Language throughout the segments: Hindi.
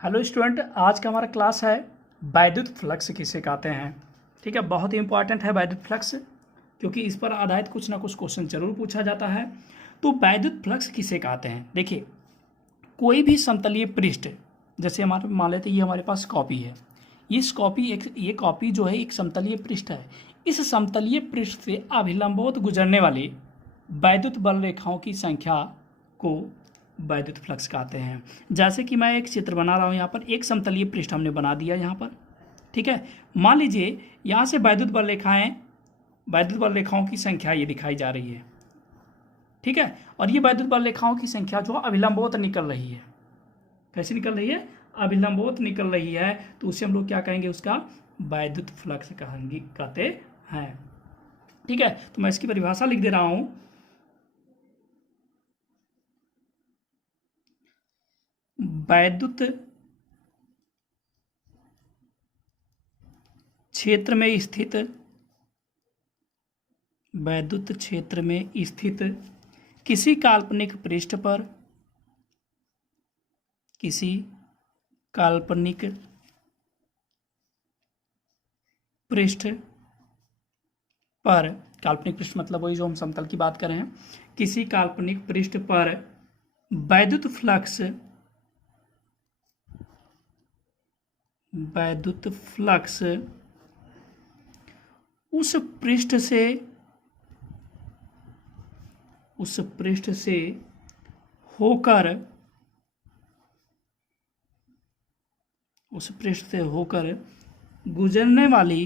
हेलो स्टूडेंट, आज का हमारा क्लास है वैद्युत फ्लक्स किसे कहते हैं। ठीक है, बहुत ही इंपॉर्टेंट है वैद्युत फ्लक्स, क्योंकि इस पर आधारित कुछ ना कुछ क्वेश्चन जरूर पूछा जाता है। तो वैद्युत फ्लक्स किसे कहते हैं, देखिए कोई भी समतलीय पृष्ठ, जैसे हमारे मान लेते ये हमारे पास कॉपी है, ये कॉपी जो है एक समतलीय पृष्ठ है। इस समतलीय पृष्ठ से अभिलंबवत गुजरने वाली वैद्युत बल रेखाओं की संख्या को वैद्युत फ्लक्स कहते हैं। जैसे कि मैं एक चित्र बना रहा हूँ, यहाँ पर एक समतलीय पृष्ठ हमने बना दिया यहाँ पर। ठीक है, मान लीजिए यहाँ से वैद्युत बल रेखाओं की संख्या ये दिखाई जा रही है। ठीक है, और ये वैद्युत बल रेखाओं की संख्या जो अभिलंबवत निकल रही है, कैसे निकल रही है, अभिलंबवत निकल रही है, तो उसे हम लोग क्या कहेंगे, उसका वैद्युत फ्लक्स कहते हैं। ठीक है, तो मैं इसकी परिभाषा लिख दे रहा हूं। वैद्युत क्षेत्र में स्थित किसी काल्पनिक पृष्ठ पर, काल्पनिक पृष्ठ मतलब वही जो हम समतल की बात कर रहे हैं, किसी काल्पनिक पृष्ठ पर वैद्युत फ्लक्स उस पृष्ठ से होकर गुजरने वाली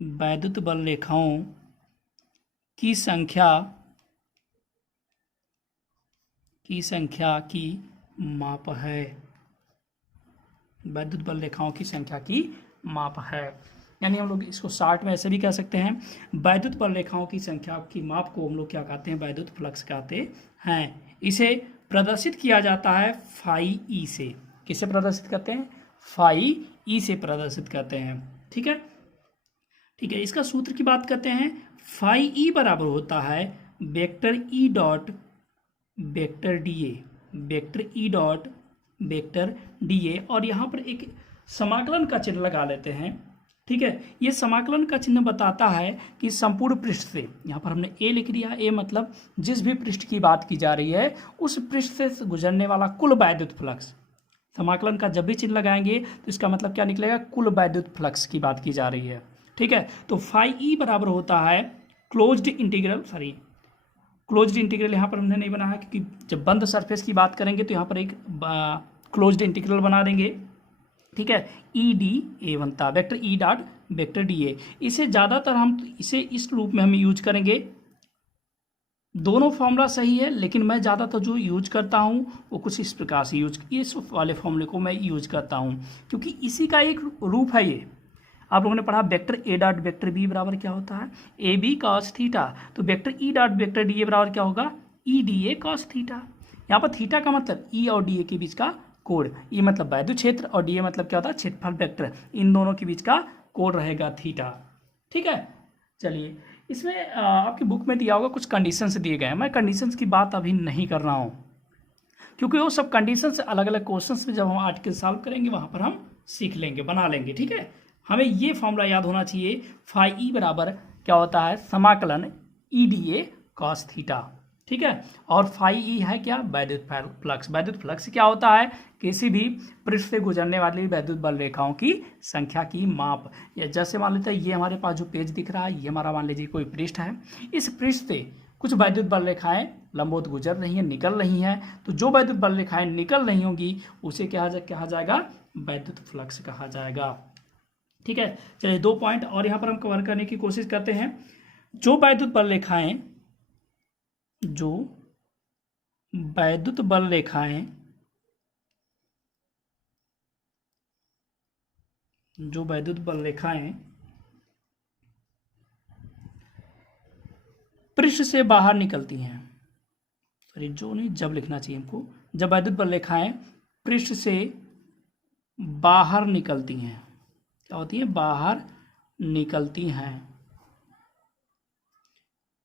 वैद्युत बल रेखाओं की संख्या की माप है। वैद्युत बल रेखाओं की संख्या की माप है, यानी हम लोग इसको शार्ट में ऐसे भी कह सकते हैं, वैद्युत बल रेखाओं की संख्या की माप को हम लोग क्या कहते हैं, वैद्युत फ्लक्स कहते हैं। इसे प्रदर्शित किया जाता है फाई ई से। किसे प्रदर्शित करते हैं, फाई ई से प्रदर्शित करते हैं। ठीक है, इसका सूत्र की बात करते हैं। फाई ई बराबर होता है vector E dot vector D ए, और यहाँ पर एक समाकलन का चिन्ह लगा लेते हैं। ठीक है, ये समाकलन का चिन्ह बताता है कि संपूर्ण पृष्ठ से, यहाँ पर हमने ए लिख दिया, ए मतलब जिस भी पृष्ठ की बात की जा रही है उस पृष्ठ से गुजरने वाला कुल वैद्युत फ्लक्स। समाकलन का जब भी चिन्ह लगाएंगे तो इसका मतलब क्या निकलेगा, कुल वैद्युत फ्लक्स की बात की जा रही है। ठीक है, तो फाई ई बराबर होता है क्लोज्ड इंटीग्रल यहाँ पर हमने नहीं बनाया, क्योंकि जब बंद सरफेस की बात करेंगे तो यहाँ पर एक क्लोज्ड इंटीग्रल बना देंगे। ठीक है, ई डी ए बनता है, vector E dot vector D ए। इसे ज़्यादातर हम इसे इस रूप में हम यूज करेंगे। दोनों फॉर्मूला सही है, लेकिन मैं ज़्यादातर जो यूज करता हूँ वो कुछ इस प्रकार से इस वाले फॉर्मूले को मैं यूज करता हूँ, क्योंकि इसी का एक रूप है ये। आप लोगों ने पढ़ा vector A dot vector B बराबर क्या होता है, ए बी कॉस थीटा। तो vector E dot vector D A बराबर क्या होगा, E D A cos theta. यहाँ पर थीटा का मतलब ई और डी ए के बीच का कोण, ई मतलब वैद्युत क्षेत्र और डी ए मतलब क्या होता है, क्षेत्रफल वेक्टर, इन दोनों के बीच का कोण रहेगा थीटा। ठीक है, चलिए इसमें आपकी बुक में दिया होगा कुछ कंडीशंस दिए गए हैं। मैं कंडीशंस की बात अभी नहीं कर रहा हूँ, क्योंकि वो सब कंडीशंस अलग अलग क्वेश्चन जब हम आर्टिकल सॉल्व करेंगे वहाँ पर हम सीख लेंगे, बना लेंगे। ठीक है, हमें ये फॉर्मूला याद होना चाहिए, फाई ई बराबर क्या होता है, समाकलन ई डी ए कॉस थीटा। ठीक है, और फाई ई है क्या, वैद्युत फ्लक्स। वैद्युत फ्लक्स क्या होता है, किसी भी पृष्ठ से गुजरने वाली वैद्युत बल रेखाओं की संख्या की माप। या जैसे मान लेते हैं ये हमारे पास जो पेज दिख रहा है, ये हमारा मान लीजिए कोई पृष्ठ है, इस पृष्ठ से कुछ वैद्युत बल रेखाएं लंबवत गुजर रही हैं, निकल रही हैं, तो जो वैद्युत बल रेखाएं निकल रही होंगी उसे क्या कहा जाएगा, वैद्युत फ्लक्स कहा जाएगा। ठीक है, चलिए 2 पॉइंट और यहाँ पर हम कवर करने की कोशिश करते हैं। जो वैद्युत बल रेखाएं पृष्ठ से बाहर निकलती हैं, सॉरी जो नहीं जब लिखना चाहिए हमको, जब वैद्युत बल रेखाएं पृष्ठ से बाहर निकलती हैं, क्या होती हैं, बाहर निकलती हैं,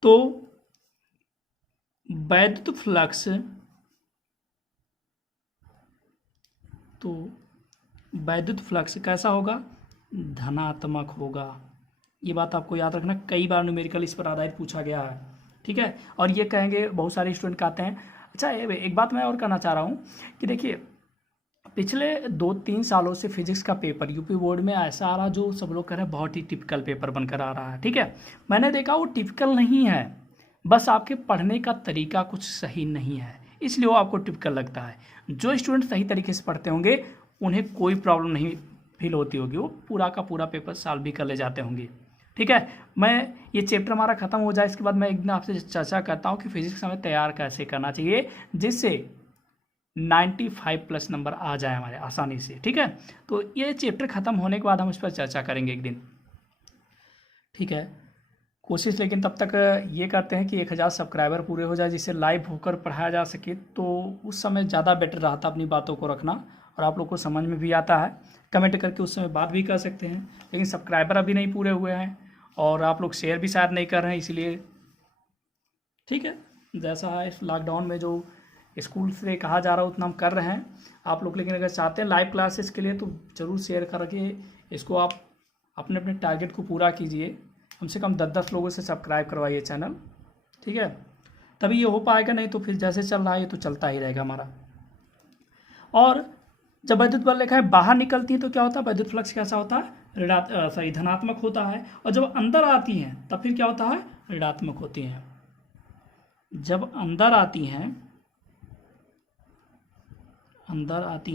तो वैद्युत फ्लक्स कैसा होगा? धनात्मक होगा। ये बात आपको याद रखना, कई बार न्यूमेरिकल इस पर आधारित पूछा गया है, ठीक है। और ये कहेंगे, बहुत सारे स्टूडेंट कहते हैं। अच्छा, एक बात मैं और कहना चाह रहा हूँ कि देखिए, पिछले 2-3 सालों से फिजिक्स का पेपर यूपी बोर्ड में ऐसा आ रहा, जो सब लोग कह रहे हैं बहुत ही टिपिकल पेपर बनकर आ रहा है, ठीक है। मैंने देखा वो टिपिकल नहीं है, बस आपके पढ़ने का तरीका कुछ सही नहीं है, इसलिए वो आपको टिपिकल लगता है। जो स्टूडेंट सही तरीके से पढ़ते होंगे उन्हें कोई प्रॉब्लम नहीं फील होती होगी, वो पूरा का पूरा पेपर सॉल्व भी कर ले जाते होंगे, ठीक है। मैं ये चैप्टर हमारा खत्म हो जाए, इसके बाद मैं एक दिन आपसे चर्चा करता हूँ कि फिजिक्स हमें तैयार कैसे करना चाहिए जिससे 95+ नंबर आ जाए हमारे आसानी से, ठीक है। तो ये चैप्टर खत्म होने के बाद हम इस पर चर्चा करेंगे एक दिन, ठीक है। कोशिश लेकिन तब तक ये करते हैं कि 1000 सब्सक्राइबर पूरे हो जाए, जिससे लाइव होकर पढ़ाया जा सके, तो उस समय ज़्यादा बेटर रहता अपनी बातों को रखना, और आप लोग को समझ में भी आता है। कमेंट करके उस समय बात भी कर सकते हैं, लेकिन सब्सक्राइबर अभी नहीं पूरे हुए हैं और आप लोग शेयर भी शायद नहीं कर रहे हैं, इसलिए ठीक है। जैसा है इस लॉकडाउन में जो स्कूल से कहा जा रहा है उतना हम कर रहे हैं आप लोग, लेकिन अगर चाहते हैं लाइव क्लासेस के लिए तो ज़रूर शेयर करके इसको आप अपने अपने टारगेट को पूरा कीजिए। कम से कम 10-10 लोगों से सब्सक्राइब करवाइए चैनल, ठीक है, तभी ये हो पाएगा, नहीं तो फिर जैसे चल रहा है ये तो चलता ही रहेगा हमारा। और जब वैद्युत बल रेखाएं बाहर निकलती हैं तो क्या होता है? वैद्युत फ्लक्स कैसा होता है? धनात्मक होता है। और जब अंदर आती हैं तब फिर क्या होता है? ऋणात्मक होती हैं। जब अंदर आती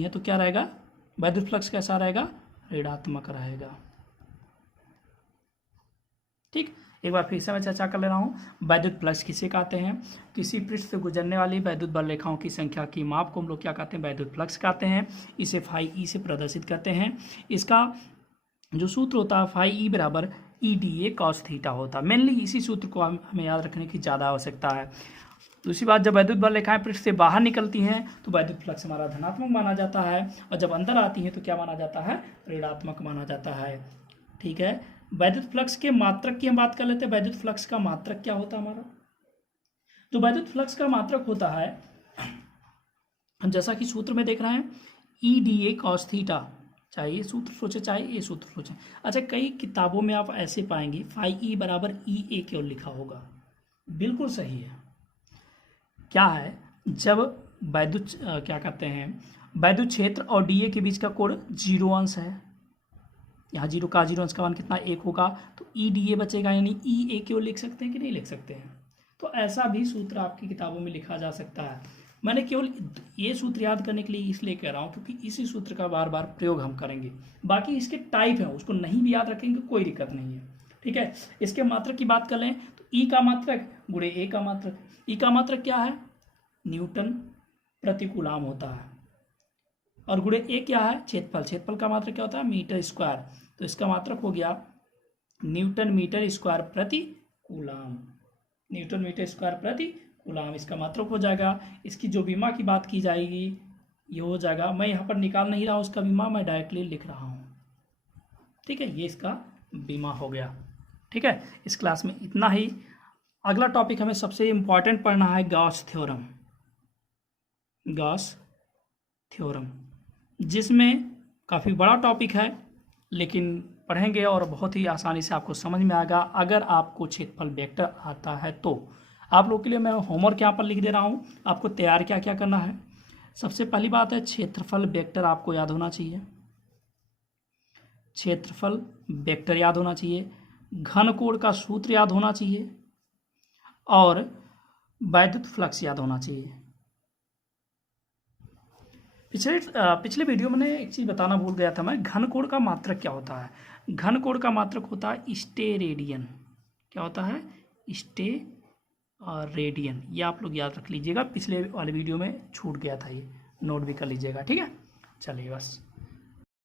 हैं तो क्या रहेगा? वैद्युत फ्लक्स कैसा रहेगा? ऋणात्मक रहेगा, ठीक। एक बार फिर से मैं चर्चा कर ले रहा हूँ। वैद्युत फ्लक्स किसे कहते हैं? किसी पृष्ठ से गुजरने वाली वैद्युत बल रेखाओं की संख्या की माप को हम लोग क्या कहते हैं? वैद्युत फ्लक्स कहते हैं। इसे फाई ई से प्रदर्शित करते हैं। इसका जो सूत्र होता है फाई ई बराबर EDA cos थीटा होता है। मेनली इसी सूत्र को हमें याद रखने की ज़्यादा आवश्यकता है। दूसरी बात, जब वैद्युत बल रेखाएं पृष्ठ से बाहर निकलती हैं तो वैद्युत फ्लक्स हमारा धनात्मक माना जाता है, और जब अंदर आती हैं तो क्या माना जाता है? ऋणात्मक माना जाता है, ठीक है। वैद्युत फ्लक्स के मात्रक की हम बात कर लेते हैं। वैद्युत फ्लक्स का मात्रक क्या होता है हमारा? जो वैद्युत फ्लक्स का मात्रक होता है, हम जैसा कि सूत्र में देख रहे हैं EDA cos थीटा, चाहे ये सूत्र सोचे चाहे ये सूत्र सोचे। अच्छा, कई किताबों में आप ऐसे पाएंगे फाई ई बराबर EA केवल लिखा होगा, बिल्कुल सही है। क्या है? जब वैद्युत क्या कहते हैं, वैद्युत क्षेत्र और DA के बीच का कोण 0 अंश है, यहाँ 0 का 0 अंश का मान कितना? 1 होगा, तो EDA बचेगा, यानी EA केवल लिख सकते हैं कि नहीं लिख सकते हैं? तो ऐसा भी सूत्र आपकी किताबों में लिखा जा सकता है। मैंने केवल ये सूत्र याद करने के लिए इसलिए कह रहा हूँ क्योंकि इसी सूत्र का बार बार प्रयोग हम करेंगे। बाकी इसके टाइप है, उसको नहीं भी याद रखेंगे कोई दिक्कत नहीं है, ठीक है। इसके मात्रक की बात कर लें तो E का मात्रक गुणे A का मात्रक। E का मात्रक क्या है? न्यूटन प्रति कूलाम होता है, और गुणे A क्या है? क्षेत्रफल। क्षेत्रफल का मात्रक क्या होता है? Metre square. तो इसका मात्रक हो गया न्यूटन मीटर स्क्वायर प्रति कूलाम। न्यूटन मीटर स्क्वायर प्रति कूलाम इसका मात्रक हो जाएगा। इसकी जो विमा की बात की जाएगी ये हो जाएगा, मैं यहाँ पर निकाल नहीं रहा हूँ उसका विमा, मैं डायरेक्टली लिख रहा हूँ, ठीक है। ये इसका विमा हो गया, ठीक है। इस क्लास में इतना ही। अगला टॉपिक हमें सबसे इम्पॉर्टेंट पढ़ना है गॉस थ्योरम। गॉस थ्योरम जिसमें काफ़ी बड़ा टॉपिक है, लेकिन पढ़ेंगे और बहुत ही आसानी से आपको समझ में आएगा अगर आपको क्षेत्रफल वेक्टर आता है तो। आप लोग के लिए मैं होमवर्क यहाँ पर लिख दे रहा हूँ, आपको तैयार क्या क्या करना है। सबसे पहली बात है क्षेत्रफल वेक्टर आपको याद होना चाहिए, क्षेत्रफल वेक्टर याद होना चाहिए, घन कोण का सूत्र याद होना चाहिए, और वैद्युत फ्लक्स याद होना चाहिए। पिछले वीडियो में एक चीज़ बताना भूल गया था मैं, घन कोण का मात्रक क्या होता है? घन कोण का मात्रक होता है स्टेरेडियन। क्या होता है? स्टेरेडियन। ये आप लोग याद रख लीजिएगा, पिछले वाले वीडियो में छूट गया था, ये नोट भी कर लीजिएगा, ठीक है। चलिए बस।